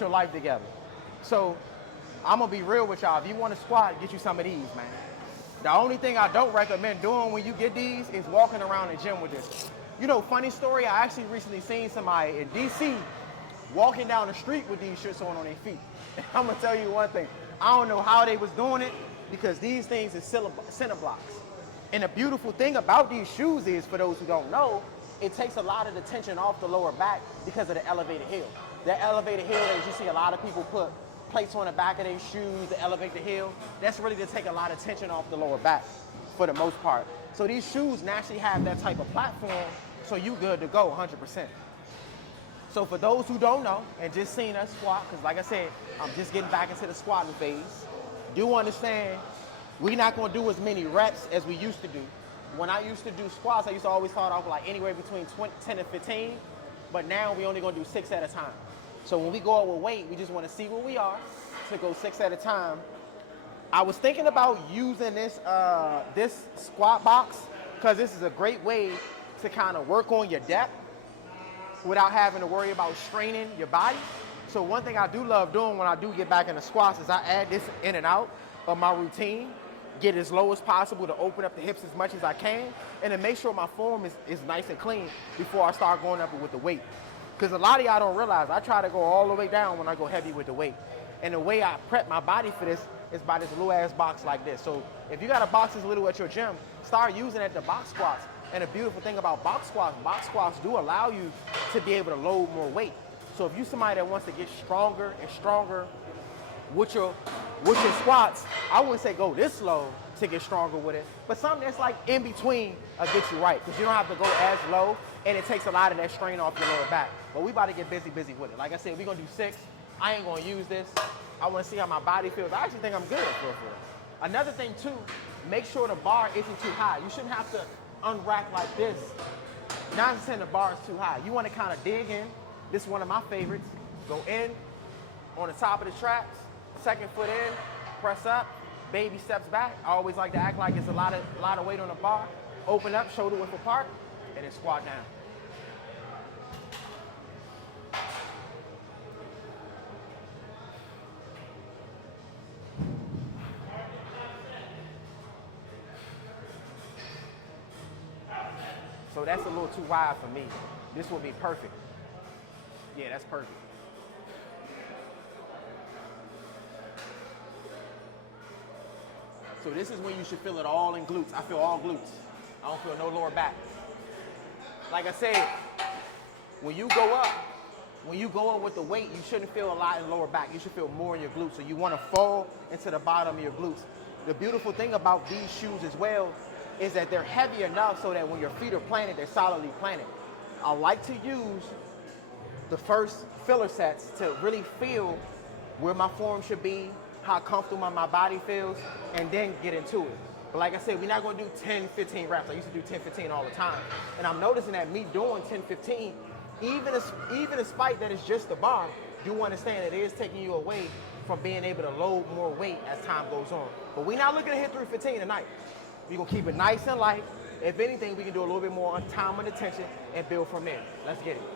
your life together. So I'm gonna be real with y'all. If you want to squat, get you some of these, man. The only thing I don't recommend doing when you get these is walking around the gym with this. You know, funny story, I actually recently seen somebody in DC walking down the street with these shits on their feet. And I'm gonna tell you one thing, I don't know how they was doing it because these things is center blocks. And the beautiful thing about these shoes is, for those who don't know, it takes a lot of the tension off the lower back because of the elevated heel. The elevated heel, as you see a lot of people put plates on the back of their shoes to elevate the heel, that's really to take a lot of tension off the lower back for the most part. So these shoes naturally have that type of platform, so you good to go 100%. So for those who don't know and just seen us squat, because like I said, I'm just getting back into the squatting phase, do understand we're not gonna do as many reps as we used to do. When I used to do squats, I used to always start off like anywhere between 10 and 15, but now we only gonna do 6 at a time. So when we go out with weight, we just wanna see where we are to go 6 at a time. I was thinking about using this, this squat box, because this is a great way to kind of work on your depth without having to worry about straining your body. So one thing I do love doing when I do get back in the squats is I add this in and out of my routine, get as low as possible to open up the hips as much as I can, and to make sure my form is nice and clean before I start going up with the weight. Because a lot of y'all don't realize I try to go all the way down when I go heavy with the weight. And the way I prep my body for this is by this little ass box like this. So if you got a box this little at your gym, start using it at the box squats. And the beautiful thing about box squats do allow you to be able to load more weight. So if you're somebody that wants to get stronger and stronger with your squats, I wouldn't say go this low to get stronger with it, but something that's like in between get you right, because you don't have to go as low, and it takes a lot of that strain off your lower back. But we about to get busy with it. Like I said, we're gonna do 6. I ain't gonna use this. I wanna see how my body feels. I actually think I'm good for it. Another thing too, make sure the bar isn't too high. You shouldn't have to unrack like this. 9% the bar is too high. You wanna kinda dig in. This is one of my favorites. Go in on the top of the traps, second foot in, press up, baby steps back. I always like to act like it's a lot of weight on the bar. Open up, shoulder width apart, and then squat down. So that's a little too wide for me. This will be perfect. Yeah, that's perfect. So this is when you should feel it all in glutes. I feel all glutes. I don't feel no lower back. Like I said, when you go up with the weight, you shouldn't feel a lot in lower back. You should feel more in your glutes. So you want to fall into the bottom of your glutes. The beautiful thing about these shoes as well is that they're heavy enough so that when your feet are planted, they're solidly planted. I like to use the first filler sets to really feel where my form should be, how comfortable my body feels, and then get into it. But like I said, we're not gonna do 10, 15 reps. I used to do 10, 15 all the time. And I'm noticing that me doing 10, 15, even despite that it's just the bar, do understand that it is taking you away from being able to load more weight as time goes on. But we're not looking to hit 315 tonight. We're gonna keep it nice and light. If anything, we can do a little bit more on time and attention and build from there. Let's get it.